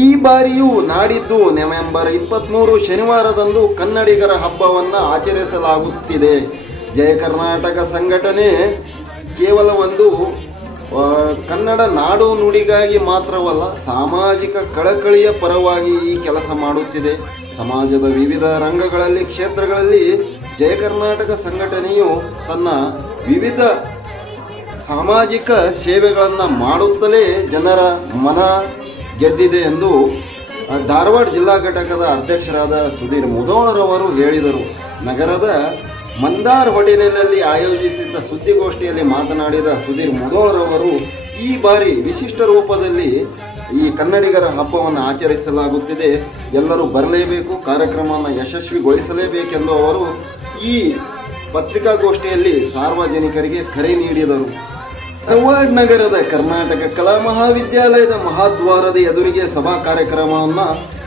ಈ ಬಾರಿಯೂ ನಾಡಿದ್ದು ನವೆಂಬರ್ ಇಪ್ಪತ್ತ್ಮೂರು ಶನಿವಾರದಂದು ಕನ್ನಡಿಗರ ಹಬ್ಬವನ್ನು ಆಚರಿಸಲಾಗುತ್ತಿದೆ. ಜಯ ಕರ್ನಾಟಕ ಸಂಘಟನೆ ಕೇವಲ ಒಂದು ಕನ್ನಡ ನಾಡು ನುಡಿಗಾಗಿ ಮಾತ್ರವಲ್ಲ, ಸಾಮಾಜಿಕ ಕಳಕಳಿಯ ಪರವಾಗಿ ಈ ಕೆಲಸ ಮಾಡುತ್ತಿದೆ. ಸಮಾಜದ ವಿವಿಧ ರಂಗಗಳಲ್ಲಿ, ಕ್ಷೇತ್ರಗಳಲ್ಲಿ ಜಯ ಕರ್ನಾಟಕ ಸಂಘಟನೆಯು ತನ್ನ ವಿವಿಧ ಸಾಮಾಜಿಕ ಸೇವೆಗಳನ್ನು ಮಾಡುತ್ತಲೇ ಜನರ ಮನ ಗೆದ್ದಿದೆ ಎಂದು ಧಾರವಾಡ ಜಿಲ್ಲಾ ಘಟಕದ ಅಧ್ಯಕ್ಷರಾದ ಸುಧೀರ್ ಮುದೋಳರವರು ಹೇಳಿದರು. ನಗರದ ಮಂದಾರ್ ಹೋಟೆಲಿನಲ್ಲಿ ಆಯೋಜಿಸಿದ್ದ ಸುದ್ದಿಗೋಷ್ಠಿಯಲ್ಲಿ ಮಾತನಾಡಿದ ಸುಧೀರ್ ಮುದೋಳರವರು ಈ ಬಾರಿ ವಿಶಿಷ್ಟ ರೂಪದಲ್ಲಿ ಈ ಕನ್ನಡಿಗರ ಹಬ್ಬವನ್ನು ಆಚರಿಸಲಾಗುತ್ತಿದೆ. ಎಲ್ಲರೂ ಬರಲೇಬೇಕು, ಕಾರ್ಯಕ್ರಮವನ್ನು ಯಶಸ್ವಿಗೊಳಿಸಲೇಬೇಕೆಂದು ಅವರು ಈ ಪತ್ರಿಕಾಗೋಷ್ಠಿಯಲ್ಲಿ ಸಾರ್ವಜನಿಕರಿಗೆ ಕರೆ ನೀಡಿದರು. ಧಾರವಾಡ ನಗರದ ಕರ್ನಾಟಕ ಕಲಾ ಮಹಾವಿದ್ಯಾಲಯದ ಮಹಾದ್ವಾರದ ಎದುರಿಗೆ ಸಭಾ ಕಾರ್ಯಕ್ರಮವನ್ನು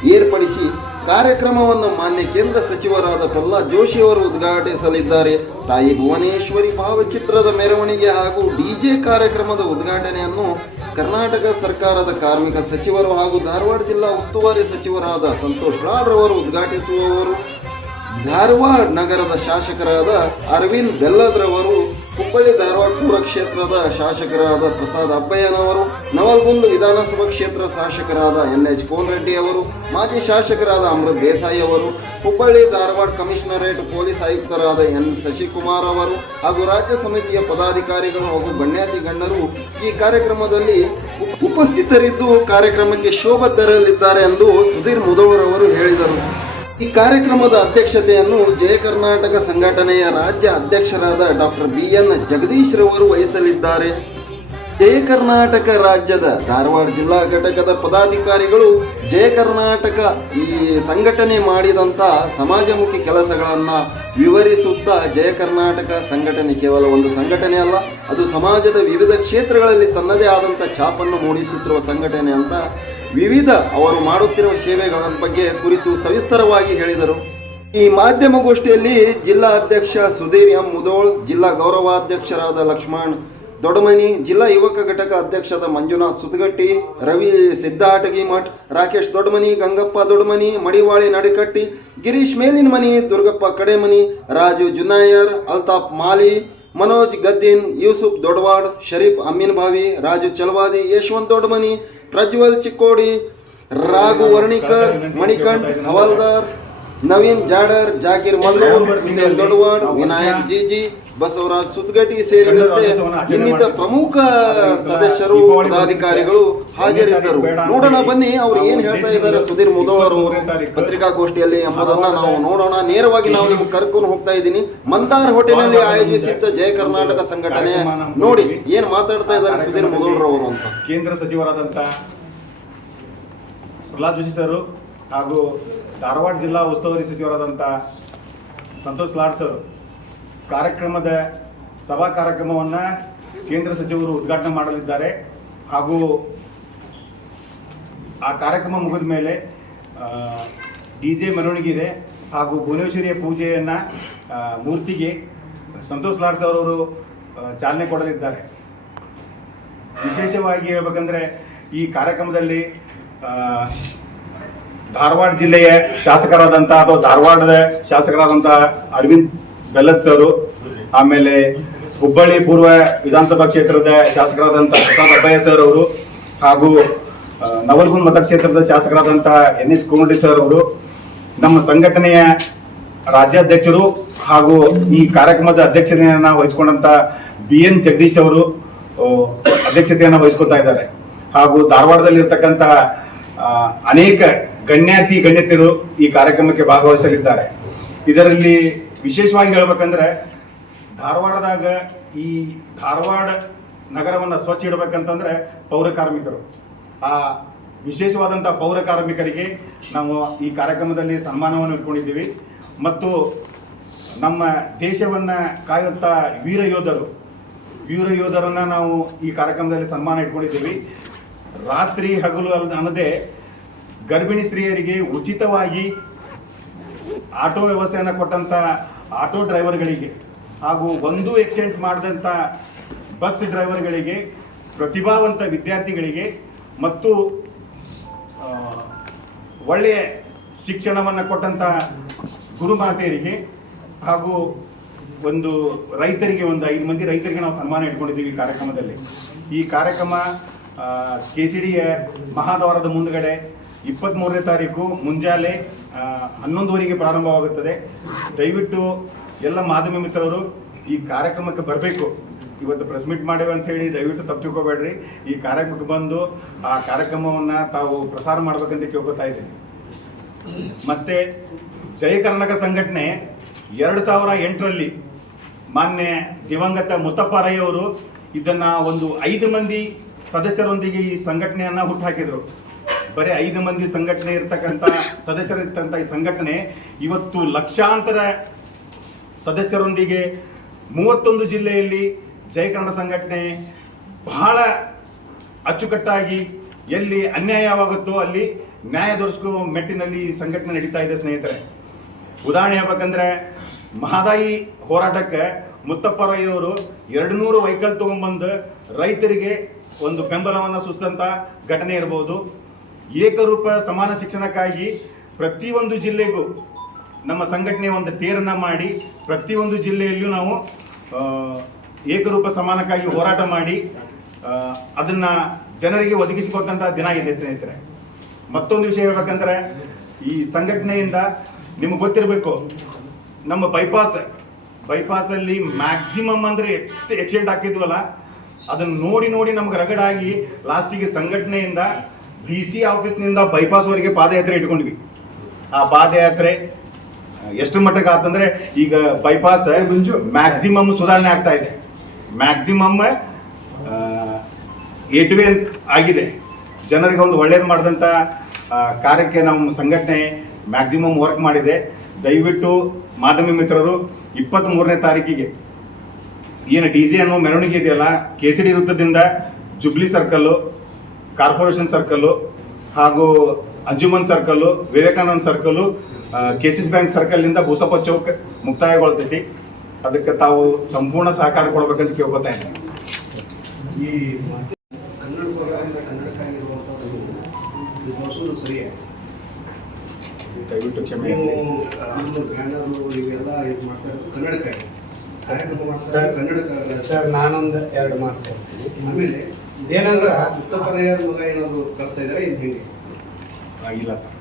ಏರ್ಪಡಿಸಿ ಕಾರ್ಯಕ್ರಮವನ್ನು ಮಾನ್ಯ ಕೇಂದ್ರ ಸಚಿವರಾದ ಪ್ರಹ್ಲಾದ್ ಜೋಶಿ ಅವರು ಉದ್ಘಾಟಿಸಲಿದ್ದಾರೆ. ತಾಯಿ ಭುವನೇಶ್ವರಿ ಭಾವಚಿತ್ರದ ಮೆರವಣಿಗೆ ಹಾಗೂ ಡಿಜೆ ಕಾರ್ಯಕ್ರಮದ ಉದ್ಘಾಟನೆಯನ್ನು ಕರ್ನಾಟಕ ಸರ್ಕಾರದ ಕಾರ್ಮಿಕ ಸಚಿವರು ಹಾಗೂ ಧಾರವಾಡ ಜಿಲ್ಲಾ ಉಸ್ತುವಾರಿ ಸಚಿವರಾದ ಸಂತೋಷ್ ರಾಡ್ ರವರು ಉದ್ಘಾಟಿಸುವವರು. ಧಾರವಾಡ ನಗರದ ಶಾಸಕರಾದ ಅರವಿಂದ್ ಬೆಲ್ಲದ್ರವರು ಹುಬ್ಬಳ್ಳಿ ಧಾರವಾಡ ಪೂರ ಕ್ಷೇತ್ರದ ಶಾಸಕರಾದ ಪ್ರಸಾದ್ ಅಬ್ಬಯ್ಯನವರು ನವಲ್ಗುಂದ ವಿಧಾನಸಭಾ ಕ್ಷೇತ್ರ ಶಾಸಕರಾದ ಎನ್ ಎಚ್ ಕೋನರೆಡ್ಡಿ ಅವರು, ಮಾಜಿ ಶಾಸಕರಾದ ಅಮೃತ್ ದೇಸಾಯಿ ಅವರು, ಹುಬ್ಬಳ್ಳಿ ಧಾರವಾಡ ಕಮಿಷನರೇಟ್ ಪೊಲೀಸ್ ಆಯುಕ್ತರಾದ ಎನ್. ಶಶಿಕುಮಾರ್ ಅವರು ಹಾಗೂ ರಾಜ್ಯ ಸಮಿತಿಯ ಪದಾಧಿಕಾರಿಗಳು ಹಾಗೂ ಗಣ್ಯಾತಿ ಗಣ್ಯರು ಈ ಕಾರ್ಯಕ್ರಮದಲ್ಲಿ ಉಪಸ್ಥಿತರಿದ್ದು ಕಾರ್ಯಕ್ರಮಕ್ಕೆ ಶೋಭ ತರಲಿದ್ದಾರೆ ಎಂದು ಸುಧೀರ್ ಅವರು ಹೇಳಿದರು. ಈ ಕಾರ್ಯಕ್ರಮದ ಅಧ್ಯಕ್ಷತೆಯನ್ನು ಜಯ ಕರ್ನಾಟಕ ಸಂಘಟನೆಯ ರಾಜ್ಯ ಅಧ್ಯಕ್ಷರಾದ ಡಾಕ್ಟರ್ ಬಿ ಎನ್ ಜಗದೀಶ್ ರವರು ವಹಿಸಲಿದ್ದಾರೆ. ಜಯ ಕರ್ನಾಟಕ ರಾಜ್ಯದ ಧಾರವಾಡ ಜಿಲ್ಲಾ ಘಟಕದ ಪದಾಧಿಕಾರಿಗಳು ಜಯ ಕರ್ನಾಟಕ ಈ ಸಂಘಟನೆ ಮಾಡಿದಂಥ ಸಮಾಜಮುಖಿ ಕೆಲಸಗಳನ್ನು ವಿವರಿಸುತ್ತಾ ಜಯ ಕರ್ನಾಟಕ ಸಂಘಟನೆ ಕೇವಲ ಒಂದು ಸಂಘಟನೆ ಅಲ್ಲ, ಅದು ಸಮಾಜದ ವಿವಿಧ ಕ್ಷೇತ್ರಗಳಲ್ಲಿ ತನ್ನದೇ ಆದಂಥ ಛಾಪನ್ನು ಮೂಡಿಸುತ್ತಿರುವ ಸಂಘಟನೆ ಅಂತ ವಿವಿಧ ಅವರು ಮಾಡುತ್ತಿರುವ ಸೇವೆಗಳ ಬಗ್ಗೆ ಕುರಿತು ಸವಿಸ್ತರವಾಗಿ ಹೇಳಿದರು. ಈ ಮಾಧ್ಯಮಗೋಷ್ಠಿಯಲ್ಲಿ ಜಿಲ್ಲಾ ಅಧ್ಯಕ್ಷ ಸುಧೀರ್ ಎಂ ಮುದೋಳ್, ಜಿಲ್ಲಾ ಗೌರವಾಧ್ಯಕ್ಷರಾದ ಲಕ್ಷ್ಮಣ್ ದೊಡಮನಿ ಜಿಲ್ಲಾ ಯುವಕ ಘಟಕ ಅಧ್ಯಕ್ಷದ ಮಂಜುನಾಥ್ ಸುದಗಟ್ಟಿ, ರವಿ ಸಿದ್ದಾಟಗಿ ಮಠ್, ರಾಕೇಶ್ ದೊಡ್ಡಮನಿ, ಗಂಗಪ್ಪ ದೊಡ್ಡಮನಿ, ಮಡಿವಾಳಿ ನಡಿಕಟ್ಟಿ, ಗಿರೀಶ್ ಮೇಲಿನಮನಿ ದುರ್ಗಪ್ಪ ಕಡೆಮನಿ, ರಾಜು ಜುನಾಯರ್, ಅಲ್ತಾಫ್ ಮಾಲಿ, ಮನೋಜ್ ಗದ್ದೀನ್, ಯೂಸುಫ್ ದೊಡ್ವಾಡ್ ಶರೀಫ್ ಅಮೀನ್ ಭಾವಿ ರಾಜು ಚಲವಾದಿ, ಯಶವಂತ್ ದೊಡ್ಡಮನಿ ಪ್ರಜ್ವಲ್ ಚಿಕ್ಕೋಡಿ ರಾಘು ವರ್ಣಿಕರ್ ಮಣಿಕಂಠ್ ಹವಾಲ್ದಾರ್ ನವೀನ್ ಜಾಡರ್ ಜಾಕೀರ್ ಮಲ್ಲೂರ್ ಹುಸೇನ್ ದೊಡ್ವಾಡ್ ವಿನಾಯಕ್ ಜಿಜಿ ಬಸವರಾಜ್ ಸುದ್ಗಡ್ಡಿ ಸೇರಿದಂತೆ ಇನ್ನಿತ ಪ್ರಮುಖ ಸದಸ್ಯರು ಪದಾಧಿಕಾರಿಗಳು ಹಾಜರಿದ್ದರು. ನೋಡೋಣ ಬನ್ನಿ ಅವ್ರು ಏನ್ ಹೇಳ್ತಾ ಇದ್ದಾರೆ. ಸುಧೀರ್ ಮುದೋಳರು ಪತ್ರಿಕಾಗೋಷ್ಠಿಯಲ್ಲಿ ಎಂಬುದನ್ನ ನಾವು ನೋಡೋಣ. ನೇರವಾಗಿ ನಾವು ನಿಮ್ಗೆ ಕರ್ಕೊಂಡು ಹೋಗ್ತಾ ಇದ್ದೀನಿ. ಮಂದಾರ್ ಹೋಟೆಲ್ನಲ್ಲಿ ಆಯೋಜಿಸಿದ್ದ ಜಯ ಕರ್ನಾಟಕ ಸಂಘಟನೆ. ನೋಡಿ ಏನ್ ಮಾತಾಡ್ತಾ ಇದ್ದಾರೆ ಸುಧೀರ್ ಮುದೋಳರವರು ಅಂತ. ಕೇಂದ್ರ ಸಚಿವರಾದಂತ ಪ್ರಹ್ಲಾದ್ ಜೋಶಿ ಸರ್ ಹಾಗೂ ಧಾರವಾಡ ಜಿಲ್ಲಾ ಉಸ್ತುವಾರಿ ಸಚಿವರಾದಂತ ಸಂತೋಷ್ ಲಾಡ್ ಸರ್. ಕಾರ್ಯಕ್ರಮದ ಸಭಾ ಕಾರ್ಯಕ್ರಮವನ್ನು ಕೇಂದ್ರ ಸಚಿವರು ಉದ್ಘಾಟನೆ ಮಾಡಲಿದ್ದಾರೆ. ಹಾಗೂ ಆ ಕಾರ್ಯಕ್ರಮ ಮುಗಿದ ಮೇಲೆ ಡಿ ಜೆ ಮೆರವಣಿಗೆ ಇದೆ. ಹಾಗೂ ಭುವನೇಶ್ವರಿಯ ಪೂಜೆಯನ್ನು ಮೂರ್ತಿಗೆ ಸಂತೋಷ್ ಲಾಡ್ ಸರ್ ಅವರು ಚಾಲನೆ ಕೊಡಲಿದ್ದಾರೆ. ವಿಶೇಷವಾಗಿ ಹೇಳ್ಬೇಕಂದ್ರೆ, ಈ ಕಾರ್ಯಕ್ರಮದಲ್ಲಿ ಧಾರವಾಡ ಜಿಲ್ಲೆಯ ಶಾಸಕರಾದಂಥ ಅಥವಾ ಧಾರವಾಡದ ಶಾಸಕರಾದಂಥ ಅರವಿಂದ್ ಬೆಲ್ಲದ್ ಸರು ಆಮೇಲೆ ಹುಬ್ಬಳ್ಳಿ ಪೂರ್ವ ವಿಧಾನಸಭಾ ಕ್ಷೇತ್ರದ ಶಾಸಕರಾದಂಥ ಪ್ರಸಾದ್ ಅಬ್ಬಯ್ಯ ಸರ್ ಅವರು ಹಾಗೂ ನವಲ್ಗುಂದ್ ಮತಕ್ಷೇತ್ರದ ಶಾಸಕರಾದಂಥ ಎನ್ ಎಚ್ ಕೋಮಟಿ ಸರ್ ಅವರು ನಮ್ಮ ಸಂಘಟನೆಯ ರಾಜ್ಯಾಧ್ಯಕ್ಷರು ಹಾಗೂ ಈ ಕಾರ್ಯಕ್ರಮದ ಅಧ್ಯಕ್ಷತೆಯನ್ನು ವಹಿಸಿಕೊಂಡಂತ ಬಿ ಎನ್ ಜಗದೀಶ್ ಅವರು ಅಧ್ಯಕ್ಷತೆಯನ್ನು ವಹಿಸ್ಕೊತಾ ಇದ್ದಾರೆ. ಹಾಗೂ ಧಾರವಾಡದಲ್ಲಿರ್ತಕ್ಕಂಥ ಆ, ಅನೇಕ ಗಣ್ಯಾತಿ ಗಣ್ಯತಿಯರು ಈ ಕಾರ್ಯಕ್ರಮಕ್ಕೆ ಭಾಗವಹಿಸಲಿದ್ದಾರೆ. ಇದರಲ್ಲಿ ವಿಶೇಷವಾಗಿ ಹೇಳ್ಬೇಕಂದ್ರೆ ಧಾರವಾಡದಾಗ ಈ ಧಾರವಾಡ ನಗರವನ್ನು ಸ್ವಚ್ಛ ಇಡಬೇಕಂತಂದ್ರೆ ಪೌರ ಕಾರ್ಮಿಕರು. ಆ ವಿಶೇಷವಾದಂಥ ಪೌರ ಕಾರ್ಮಿಕರಿಗೆ ನಾವು ಈ ಕಾರ್ಯಕ್ರಮದಲ್ಲಿ ಸನ್ಮಾನವನ್ನು ಇಟ್ಕೊಂಡಿದ್ದೀವಿ. ಮತ್ತು ನಮ್ಮ ದೇಶವನ್ನು ಕಾಯುತ್ತಾ ವೀರ ಯೋಧರು, ವೀರ ಯೋಧರನ್ನ ನಾವು ಈ ಕಾರ್ಯಕ್ರಮದಲ್ಲಿ ಸನ್ಮಾನ ಇಟ್ಕೊಂಡಿದ್ದೀವಿ. ರಾತ್ರಿ ಹಗಲು ಅಲ್ಲ ಅನ್ನದೇ ಗರ್ಭಿಣಿ ಸ್ತ್ರೀಯರಿಗೆ ಉಚಿತವಾಗಿ ಆಟೋ ವ್ಯವಸ್ಥೆಯನ್ನು ಕೊಟ್ಟಂತ ಆಟೋ ಡ್ರೈವರ್ಗಳಿಗೆ ಹಾಗೂ ಒಂದು ಎಕ್ಸಿಡೆಂಟ್ ಮಾಡಿದಂಥ ಬಸ್ ಡ್ರೈವರ್ಗಳಿಗೆ, ಪ್ರತಿಭಾವಂತ ವಿದ್ಯಾರ್ಥಿಗಳಿಗೆ ಮತ್ತು ಒಳ್ಳೆಯ ಶಿಕ್ಷಣವನ್ನು ಕೊಟ್ಟಂಥ ಗುರುಮಾತೆಯರಿಗೆ ಹಾಗೂ ಒಂದು ರೈತರಿಗೆ ಒಂದು ಐದು ಮಂದಿ ರೈತರಿಗೆ ನಾವು ಸನ್ಮಾನ ಇಟ್ಕೊಂಡಿದ್ದೀವಿ ಈ ಕಾರ್ಯಕ್ರಮದಲ್ಲಿ. ಈ ಕಾರ್ಯಕ್ರಮ ಕೆ ಸಿ ಡಿಯ ಮಹಾದ್ವಾರದ ಮುಂದುಗಡೆ ಇಪ್ಪತ್ತ್ಮೂರನೇ ತಾರೀಕು ಮುಂಜಾನೆ ಹನ್ನೊಂದುವರೆಗೆ ಪ್ರಾರಂಭವಾಗುತ್ತದೆ. ದಯವಿಟ್ಟು ಎಲ್ಲ ಮಾಧ್ಯಮ ಮಿತ್ರರು ಈ ಕಾರ್ಯಕ್ರಮಕ್ಕೆ ಬರಬೇಕು. ಇವತ್ತು ಪ್ರೆಸ್ ಮೀಟ್ ಮಾಡೇವೆ ಅಂತ ಹೇಳಿ ದಯವಿಟ್ಟು ತಪ್ಪು ಈ ಕಾರ್ಯಕ್ರಮಕ್ಕೆ ಬಂದು ಆ ಕಾರ್ಯಕ್ರಮವನ್ನು ತಾವು ಪ್ರಸಾರ ಮಾಡ್ಬೇಕಂತ ಕೇಳ್ಕೊತಾ ಇದ್ದೀನಿ. ಮತ್ತೆ ಜಯ ಕರ್ನಾಟಕ ಸಂಘಟನೆ ಎರಡು ಸಾವಿರ ಎಂಟರಲ್ಲಿ ಮಾನ್ಯ ದಿವಂಗತ ಮುತ್ತಪ್ಪ ರೈ ಅವರು ಇದನ್ನ ಒಂದು ಐದು ಮಂದಿ ಸದಸ್ಯರೊಂದಿಗೆ ಈ ಸಂಘಟನೆಯನ್ನ ಹುಟ್ಟುಹಾಕಿದ್ರು ಬರೀ ಐದು ಮಂದಿ ಸಂಘಟನೆ ಇರ್ತಕ್ಕಂಥ ಸದಸ್ಯರಿರ್ತಕ್ಕಂಥ ಈ ಸಂಘಟನೆ ಇವತ್ತು ಲಕ್ಷಾಂತರ ಸದಸ್ಯರೊಂದಿಗೆ ಮೂವತ್ತೊಂದು ಜಿಲ್ಲೆಯಲ್ಲಿ ಜಯ ಕನ್ನಡ ಸಂಘಟನೆ ಬಹಳ ಅಚ್ಚುಕಟ್ಟಾಗಿ ಎಲ್ಲಿ ಅನ್ಯಾಯವಾಗುತ್ತೋ ಅಲ್ಲಿ ನ್ಯಾಯ ದೊರಸ್ಕೋ ಮೆಟ್ಟಿನಲ್ಲಿ ಈ ಸಂಘಟನೆ ನಡೀತಾ ಇದೆ ಸ್ನೇಹಿತರೆ. ಉದಾಹರಣೆ ಹೇಳ್ಬೇಕಂದ್ರೆ ಮಹದಾಯಿ ಹೋರಾಟಕ್ಕೆ ಮುತ್ತಪ್ಪ ರೈಯವರು ಎರಡು ನೂರು ವೆಹಿಕಲ್ ತಗೊಂಡ್ಬಂದು ರೈತರಿಗೆ ಒಂದು ಬೆಂಬಲವನ್ನು ಸುಸ್ತಂತ ಘಟನೆ ಇರಬಹುದು ಏಕರೂಪ ಸಮಾನ ಶಿಕ್ಷಣಕ್ಕಾಗಿ ಪ್ರತಿಯೊಂದು ಜಿಲ್ಲೆಗೂ ನಮ್ಮ ಸಂಘಟನೆ ಒಂದು ತೇರನ್ನು ಮಾಡಿ, ಪ್ರತಿಯೊಂದು ಜಿಲ್ಲೆಯಲ್ಲೂ ನಾವು ಏಕರೂಪ ಸಮಾನಕ್ಕಾಗಿ ಹೋರಾಟ ಮಾಡಿ ಅದನ್ನು ಜನರಿಗೆ ಒದಗಿಸಿಕೊಟ್ಟಂತಹ ದಿನ ಇದೆ ಸ್ನೇಹಿತರೆ. ಮತ್ತೊಂದು ವಿಷಯ ಹೇಳ್ಬೇಕಂದ್ರೆ, ಈ ಸಂಘಟನೆಯಿಂದ ನಿಮ್ಗೆ ಗೊತ್ತಿರಬೇಕು, ನಮ್ಮ ಬೈಪಾಸ್ ಬೈಪಾಸಲ್ಲಿ ಮ್ಯಾಕ್ಸಿಮಮ್ ಅಂದ್ರೆ ಎಷ್ಟು ಎಕ್ಸಿಡೆಂಟ್ ಆಗ್ತಿದ್ವಲ್ಲ ಅದನ್ನ ನೋಡಿ ನೋಡಿ ನಮ್ಗೆ ರಗಡಾಗಿ ಲಾಸ್ಟಿಗೆ ಸಂಘಟನೆಯಿಂದ ಡಿ ಸಿ ಆಫೀಸ್ನಿಂದ ಬೈಪಾಸ್ವರೆಗೆ ಪಾದಯಾತ್ರೆ ಇಟ್ಕೊಂಡ್ವಿ ಆ ಪಾದಯಾತ್ರೆ, ಎಷ್ಟು ಮಟ್ಟಕ್ಕೆ ಆತಂದ್ರೆ ಈಗ ಬೈಪಾಸ್ ಮ್ಯಾಕ್ಸಿಮಮ್ ಸುಧಾರಣೆ ಆಗ್ತಾ ಇದೆ. ಮ್ಯಾಕ್ಸಿಮಮ್ ಏಟ್ವೇ ಆಗಿದೆ. ಜನರಿಗೆ ಒಂದು ಒಳ್ಳೇದು ಮಾಡಿದಂಥ ಕಾರ್ಯಕ್ಕೆ ನಮ್ಮ ಸಂಘಟನೆ ಮ್ಯಾಕ್ಸಿಮಮ್ ವರ್ಕ್ ಮಾಡಿದೆ. ದಯವಿಟ್ಟು ಮಾಧ್ಯಮ ಮಿತ್ರರು ಇಪ್ಪತ್ತ್ ಮೂರನೇ ತಾರೀಕಿಗೆ, ಏನು ಡಿ ಜೆ ಅನ್ನೋ ಮೆರವಣಿಗೆ ಇದೆಯಲ್ಲ ಕೆ ಸಿ ಡಿ ವೃತ್ತದಿಂದ ಜುಬ್ಲಿ ಸರ್ಕಲ್ಲು ಕಾರ್ಪೊರೇಷನ್ ಸರ್ಕಲ್ಲು ಹಾಗೂ Anjuman circle Vivekananda circle KCC bank ಸರ್ಕಲ್ನಿಂದ Bhusappa Chowk ಮುಕ್ತಾಯಗೊಳ್ತೈತಿ. ಅದಕ್ಕೆ ತಾವು ಸಂಪೂರ್ಣ ಸಹಕಾರ ಕೊಡ್ಬೇಕಂತ ಕೇಳ್ಕೊತಾ ಇದ್ದೀನಿ. ಈ ಕನ್ನಡ ಪರವಾಗಿ ಕನ್ನಡಕ್ಕಾಗಿರುವಂಥದ್ದು ಇದು ಬಳಸೋದು ಸರಿಯೇ ದಯವಿಟ್ಟು ಕ್ಷಮೆ ನೀವು ಇರಲಿ. ನಿಮ್ಮ ಬ್ಯಾನರು ಇವೆಲ್ಲ ಇದು ಮಾಡ್ತಾ ಇರೋದು ಕನ್ನಡಕ್ಕಾಗಿ. ಕಾರ್ಯಕ್ರಮ ಮಾಡ್ತಾ ಸರ್ ನಾನೊಂದು ಎರಡು ಮಾತು ಹೇಳ್ತೀನಿ. ಆಮೇಲೆ ಏನಂದ್ರ ಮುತ್ತಪ್ಪನಯ್ಯರ ಮಗ ಏನಾದ್ರು ಕಳಿಸ್ತಾ ಇದಾರೆ ಇದು ಹೇಗೆ ಆ, ಇಲ್ಲ ಸರ್.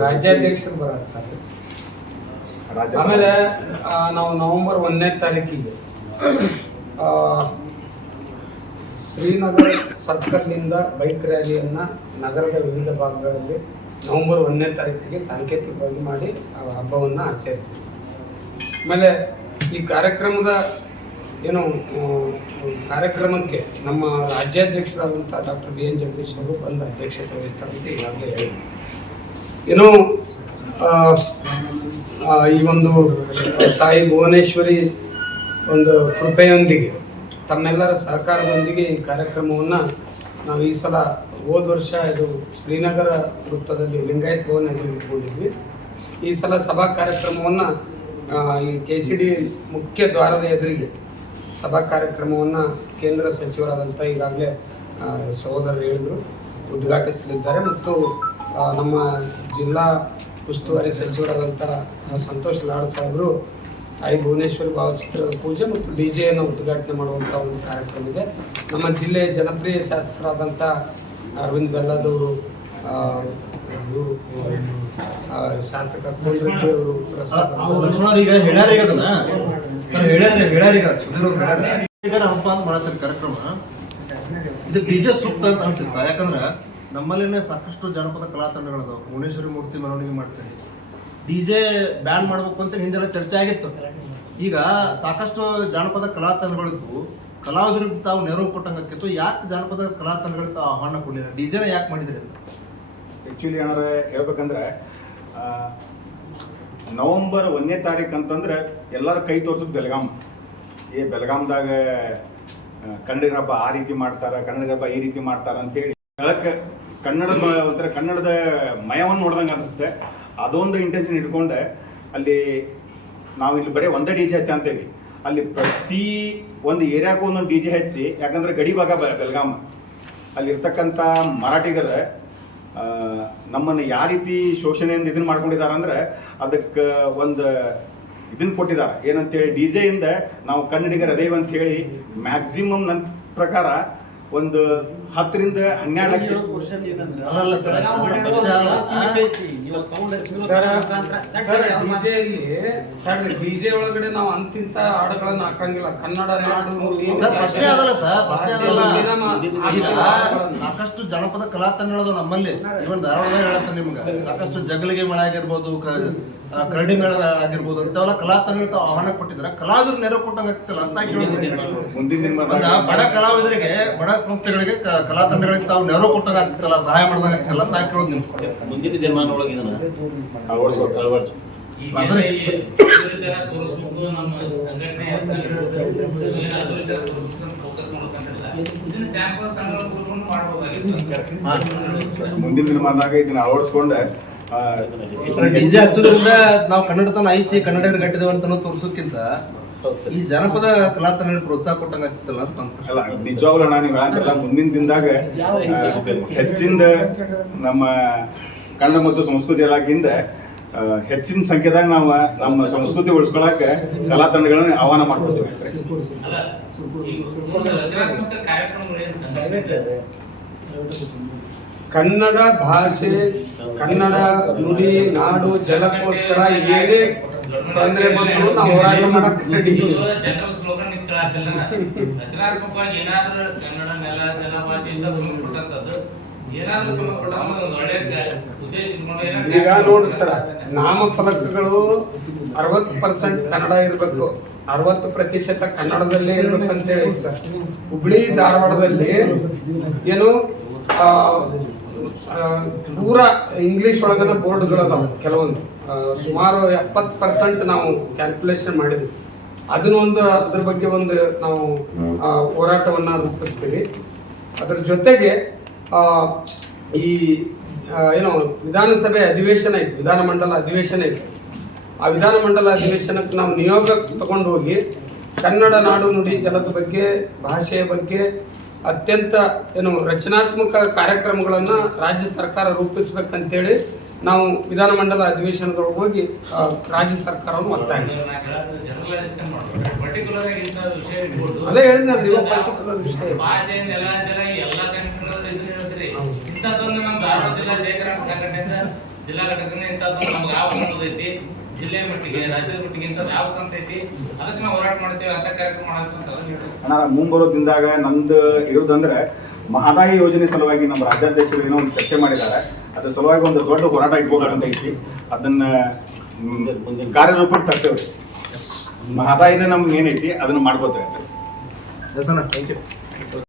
ರಾಜ್ಯಾಧ್ಯಕ್ಷರು ಬರತ್ತಾರೆ ಆಮೇಲೆ ನಾವು ನವೆಂಬರ್ ಒಂದನೇ ತಾರೀಕಿಗೆ ಆ, ಶ್ರೀನಗರ ಸರ್ಕಲ್ನಿಂದ ಬೈಕ್ ರ್ಯಾಲಿಯನ್ನ ನಗರದ ವಿವಿಧ ಭಾಗಗಳಲ್ಲಿ ನವೆಂಬರ್ ಒಂದನೇ ತಾರೀಕಿಗೆ ಸಾಂಕೇತಿಕವಾಗಿ ಮಾಡಿ ಆ ಹಬ್ಬವನ್ನು ಆಚರಿಸಿದ್ವಿ ಆಮೇಲೆ ಈ ಕಾರ್ಯಕ್ರಮದ ಏನು ಕಾರ್ಯಕ್ರಮಕ್ಕೆ ನಮ್ಮ ರಾಜ್ಯಾಧ್ಯಕ್ಷರಾದಂಥ ಡಾಕ್ಟರ್ ಬಿ ಎನ್ ಜಗದೀಶ್ ಅವರು ಬಂದು ಅಧ್ಯಕ್ಷತೆ ವಹಿಸ್ತಾರೆ ಈಗಾಗಲೇ ಹೇಳಿ. ಈ ಒಂದು ತಾಯಿ ಭುವನೇಶ್ವರಿ ಒಂದು ಕೃಪೆಯೊಂದಿಗೆ, ತಮ್ಮೆಲ್ಲರ ಸಹಕಾರದೊಂದಿಗೆ ಈ ಕಾರ್ಯಕ್ರಮವನ್ನು ನಾವು ಈ ಸಲ ಹೋದ ವರ್ಷ ಇದು ಶ್ರೀನಗರ ವೃತ್ತದಲ್ಲಿ ಲಿಂಗಾಯತ್ ಭವನದಲ್ಲಿ ಇಟ್ಕೊಂಡಿದ್ವಿ. ಈ ಸಲ ಸಭಾ ಕಾರ್ಯಕ್ರಮವನ್ನು ಈ ಕೆ ಸಿ ಡಿ ಮುಖ್ಯ ದ್ವಾರದ ಎದುರಿಗೆ ಸಭಾ ಕಾರ್ಯಕ್ರಮವನ್ನು ಕೇಂದ್ರ ಸಚಿವರಾದಂಥ ಈಗಾಗಲೇ ಸಹೋದರರು ಹೇಳಿದರು, ಉದ್ಘಾಟಿಸಲಿದ್ದಾರೆ ಮತ್ತು ನಮ್ಮ ಜಿಲ್ಲಾ ಉಸ್ತುವಾರಿ ಸಚಿವರಾದಂಥ ಸಂತೋಷ್ ಲಾಡ್ ಸಾಹೇಬರು ಐ ಭುವನೇಶ್ವರಿ ಭಾವಚಿತ್ರದ ಪೂಜೆ ಮತ್ತು ಡಿ ಜೆಯನ್ನು ಉದ್ಘಾಟನೆ ಮಾಡುವಂಥ ಒಂದು ಕಾರ್ಯಕ್ರಮ ಇದೆ. ನಮ್ಮ ಜಿಲ್ಲೆಯ ಜನಪ್ರಿಯ ಶಾಸಕರಾದಂಥ ಅರವಿಂದ್ ಬೆಲ್ಲದವರು ಶಾಸಕ ಅವರು ಹಬ್ಬ ಕಾರ್ಯಕ್ರಮ ಇದು ಡಿಜೆ ಸೂಕ್ತ ಅಂತ ಅನ್ಸುತ್ತಾ. ಯಾಕಂದ್ರ ನಮ್ಮಲ್ಲಿನೇ ಸಾಕಷ್ಟು ಜನಪದ ಕಲಾ ತಂಡಗಳದಾವ ಭುವನೇಶ್ವರಿ ಮೂರ್ತಿ ಮೆರವಣಿಗೆ ಮಾಡ್ತಾರೆ. ಡಿಜೆ ಬ್ಯಾನ್ ಮಾಡ್ಬೇಕು ಅಂತ ಹಿಂದೆಲ್ಲ ಚರ್ಚೆ ಆಗಿತ್ತು. ಈಗ ಸಾಕಷ್ಟು ಜಾನಪದ ಕಲಾ ತಂಡಗಳಿದ್ವು ಕಲಾವಿದರಿಗೆ ತಾವು ನೆರವು ಕೊಟ್ಟಂಗಾಕಿತ್ತು. ಯಾಕೆ ಜಾನಪದ ಕಲಾ ತಂಡಗಳಿಗೆ ತಾವು ಆಹ್ವಾನ ಕೊಡಲಿಲ್ಲ? ಡಿಜೆನ ಯಾಕೆ ಮಾಡಿದ್ರಿ ಅಂತ? ಆ್ಯಕ್ಚುಲಿ ಏನಾರ ಹೇಳ್ಬೇಕಂದ್ರೆ ನವಂಬರ್ ಒಂದನೇ ತಾರೀಕು ಅಂತಂದ್ರೆ ಎಲ್ಲರೂ ಕೈ ತೋರ್ಸೋದು ಬೆಲ್ಗಾಮ್ ಈ ಬೆಲ್ಗಾಮ್ದಾಗ ಕನ್ನಡಿಗರ ಹಬ್ಬ ಆ ರೀತಿ ಮಾಡ್ತಾರ, ಕನ್ನಡಿಗರ ಹಬ್ಬ ಈ ರೀತಿ ಮಾಡ್ತಾರ ಅಂತೇಳಿ ಹೇಳಕ್ಕೆ ಕನ್ನಡದ ಒಂಥರ ಕನ್ನಡದ ಮಯವನ್ನು ನೋಡ್ದಂಗೆ ಅನಿಸುತ್ತೆ. ಅದೊಂದು ಇಂಟೆನ್ಷನ್ ಇಟ್ಕೊಂಡೆ, ಅಲ್ಲಿ ನಾವು ಇಲ್ಲಿ ಬರೀ ಒಂದೇ ಡಿ ಜೆ ಹಚ್ಚ ಅಂತೇವಿ ಅಲ್ಲಿ ಪ್ರತಿ ಒಂದು ಏರಿಯಾಕ್ಕೂ ಒಂದೊಂದು ಡಿ ಜೆ ಹಚ್ಚಿ, ಯಾಕಂದ್ರೆ ಗಡಿ ಭಾಗ ಬೆ- ಅಲ್ಲಿರ್ತಕ್ಕಂಥ ಮರಾಠಿಗರ ನಮ್ಮನ್ನು ಯಾವ ರೀತಿ ಶೋಷಣೆಯಿಂದ ಇದನ್ನು ಮಾಡ್ಕೊಂಡಿದ್ದಾರೆ ಅಂದ್ರೆ ಅದಕ್ಕೆ ಒಂದು ಇದನ್ನು ಕೊಟ್ಟಿದ್ದಾರೆ. ಏನಂತೇಳಿ ಡಿ ಇಂದ ನಾವು ಕನ್ನಡಿಗರ ಅದೇವಂತ ಹೇಳಿ ಮ್ಯಾಕ್ಸಿಮಮ್ ನನ್ನ ಪ್ರಕಾರ ಒಂದು ಹತ್ತರಿಂದ ಹನ್ನೆರಡು ಲಕ್ಷ. ಡಿಜೆ ಒಳಗಡೆ ನಾವು ಅಂತಿಂತ ಹಾಡುಗಳನ್ನ ಹಾಕಂಗಿಲ್ಲ. ಕನ್ನಡ ಸಾಕಷ್ಟು ಜನಪದ ಕಲಾ ತಂಡಗಳು ನಮ್ಮಲ್ಲಿ. ಇವನ್ ಧಾರವಾಡದಾಗ ಹೇಳತ್ತ ನಿಮ್ಗೆ. ಸಾಕಷ್ಟು ಜಗಲಿಗೆ ಮಳೆ ಆಗಿರ್ಬೋದು ಕರಡಿ ಮೇಳ ಆಗಿರ್ಬೋದು ಇಂಥವೆಲ್ಲ ಕಲಾ ತಂಡಗಳು ತಾವು ಆಹ್ವಾನ ಕೊಟ್ಟಿದ್ರೆ ಕಲಾವಿದ್ರು ನೆರವು ಕೊಟ್ಟಂಗ ಆಗ್ತಿಲ್ಲ ಅಂತ ಕೇಳಿದ್ದೀನಿ. ಬಡ ಕಲಾವಿದರಿಗೆ ಬಡ ಸಂಸ್ಥೆಗಳಿಗೆ ಕಲಾ ತಂಡಗಳಿಗೆ ತಾವು ನೆರವು ಕೊಟ್ಟಾಗ ಆಗ್ತಿಲ್ಲ ಸಹಾಯ ಮಾಡಿದಾಗ ಆಗ್ತಿಲ್ಲ ಅಂತ ಕೇಳೋದು ನಿಮ್ಗೆ ಮುಂದಿನ ದಿನಮಾನ ಒಳಗೆ ಇದನ್ನ. ಅಳವಡಿಸು. ಅಂದ್ರೆ ತೋರಿಸ್ಬೇಕು ನಮ್ಮ ಸಂಘಟನೆ ಮುಂದಿನ ದಿನಮಾನದಾಗ ಇದನ್ನ ಅಳವಡಿಸ್ಕೊಂಡೆ ಡಿಜೆ ಹಚ್ಚೋದ್ರಿಂದ ನಾವು ಕನ್ನಡತನ ಐತಿ ಕನ್ನಡಿಗರು ಗಟ್ಟಿದೇವ ಅಂತ ತೋರ್ಸೋಕ್ಕಿಂತ ಈ ಜನಪದ ಕಲಾ ಪ್ರೋತ್ಸಾಹ ಕೊಟ್ಟಂಗ ಅಂತ ಅಲ್ಲ ನಿಜವಾಗ್ಲೂ ನಾನು ನೀವು ಹೇಳಂತಲ್ಲ ಮುಂದಿನ ದಿನದಾಗ ಹೆಚ್ಚಿಂದ ನಮ್ಮ ಕನ್ನಡ ಮತ್ತು ಸಂಸ್ಕೃತಿ ಇಲಾಖೆಯಿಂದ ಹೆಚ್ಚಿನ ಸಂಖ್ಯೆದಾಗ ನಾವು ನಮ್ಮ ಸಂಸ್ಕೃತಿ ಉಳಿಸ್ಕೊಳಕ ಕಲಾ ತಂಡಗಳನ್ನ ಆಹ್ವಾನ ಮಾಡ್ಕೊತೀವಿ. ಕನ್ನಡ ಭಾಷೆ ಕನ್ನಡ ನುಡಿ ನಾಡು ಜಲಕ್ಕೋಸ್ಕರ ಏನೇ ತೊಂದರೆ ಬಂದ್ರು ನಾವು ಹೋರಾಟ ಮಾಡಕ್ ರೆಡಿ ಜನರಲ್ ಸ್ಲೋಗನ್ ನಿಂತ್ಕೊಳ್ಳಾತಿಲ್ಲ ರಚನಾತ್ಮಕವಾಗಿ ಏನಾದ್ರೂ ಕನ್ನಡ ನೆಲ ಜಲ ಭಾಷೆಯಿಂದ ಸಂಬಂಧಪಟ್ಟಂತದ್ದು ಏನಾದ್ರೂ ಸಂಬಂಧಪಟ್ಟ ಒಂದು ಒಳ್ಳೆ ಉದ್ದೇಶ ಇಟ್ಕೊಂಡು ಏನಾದ್ರು ಈಗ ನೋಡ್ರಿ ಸರ್ ನಾಮಫಲಕಗಳು ಅರವತ್ತು ಪರ್ಸೆಂಟ್ ಕನ್ನಡ ಇರಬೇಕು. ಅರವತ್ತು ಪ್ರತಿಶತ ಕನ್ನಡದಲ್ಲೇ ಇರ್ಬೇಕಂತೇಳಿ ಸರ್. ಹುಬ್ಳಿ ಧಾರವಾಡದಲ್ಲಿ ಏನು ಪೂರಾ ಇಂಗ್ಲಿಷ್ ಒಳಗನ ಬೋರ್ಡ್ಗಳದಾವ ಕೆಲವೊಂದು. ಸುಮಾರು ಎಪ್ಪತ್ತು ಪರ್ಸೆಂಟ್ ನಾವು ಕ್ಯಾಲ್ಕುಲೇಷನ್ ಮಾಡಿದ್ವಿ. ಅದನ್ನೊಂದು ಅದ್ರ ಬಗ್ಗೆ ಒಂದು ನಾವು ಆ, ಹೋರಾಟವನ್ನ ರೂಪಿಸ್ತೀವಿ. ಅದ್ರ ಜೊತೆಗೆ ಆ, ಈ ಏನು ವಿಧಾನಸಭೆ ಅಧಿವೇಶನ ಇತ್ತು ವಿಧಾನಮಂಡಲ ಅಧಿವೇಶನ ಇತ್ತು. ಆ ವಿಧಾನಮಂಡಲ ಅಧಿವೇಶನಕ್ಕೆ ನಾವು ನಿಯೋಗ ತಗೊಂಡು ಹೋಗಿ ಕನ್ನಡ ನಾಡು ನುಡಿ ಜಲದ ಬಗ್ಗೆ ಭಾಷೆಯ ಬಗ್ಗೆ ಅತ್ಯಂತ ಏನು ರಚನಾತ್ಮಕ ಕಾರ್ಯಕ್ರಮಗಳನ್ನು ರಾಜ್ಯ ಸರ್ಕಾರ ರೂಪಿಸ್ಬೇಕಂತೇಳಿ ನಾವು ವಿಧಾನಮಂಡಲ ಅಧಿವೇಶನದೊಳಗೆ ಹೋಗಿ ರಾಜ್ಯ ಸರ್ಕಾರವನ್ನು ಒತ್ತಾಯ. ಜನರಲೈಸೇಷನ್ ಮಾಡ್ತಾರೆ ಪರ್ಟಿಕ್ಯುಲರ್ ವಿಷಯ ಅದೇ ಜಿಲ್ಲಾ ಘಟಕದಿಂದ ಇಂಥದ್ದು ನಮ್ಗೆ ಯಾವ ಐತಿ ಜಿಲ್ಲೆ ಮಟ್ಟಿಗೆ ರಾಜ್ಯದ ಮಟ್ಟಿಗೆ ಇಂಥದ್ದು ಯಾವಕ್ಕಂತ ಐತಿ? ಅದಕ್ಕೆ ನಾವು ಹೋರಾಟ ಮಾಡ್ತೇವೆ ಅಂತ ಕಾರ್ಯಕ್ರಮ ಮಾಡೋದು ಅಂತ ಅದನ್ನ ಹೇಳ್ರಿ ಅಣ್ಣ ಮುಂಬರೋ ದಿನದಾಗ ನಮ್ದು ಇರೋದಂದ್ರೆ ಮಹದಾಯಿ ಯೋಜನೆ ಸಲುವಾಗಿ ನಮ್ಮ ರಾಜ್ಯಾಧ್ಯಕ್ಷರು ಏನೋ ಒಂದು ಚರ್ಚೆ ಮಾಡಿದ್ದಾರೆ. ಅದ್ರ ಸಲುವಾಗಿ ಒಂದು ದೊಡ್ಡ ಹೋರಾಟ ಇಟ್ಕೋಬೇಕಂತ ಐತಿ. ಅದನ್ನ ಕಾರ್ಯರೂಪಕ್ಕೆ ತರ್ತೇವೆ. ಮಹದಾಯಿದ ನಮ್ಗೆ ಏನೈತಿ ಅದನ್ನ ಮಾಡ್ಕೋತೇವೆ. ದಸನ ಥ್ಯಾಂಕ್ ಯು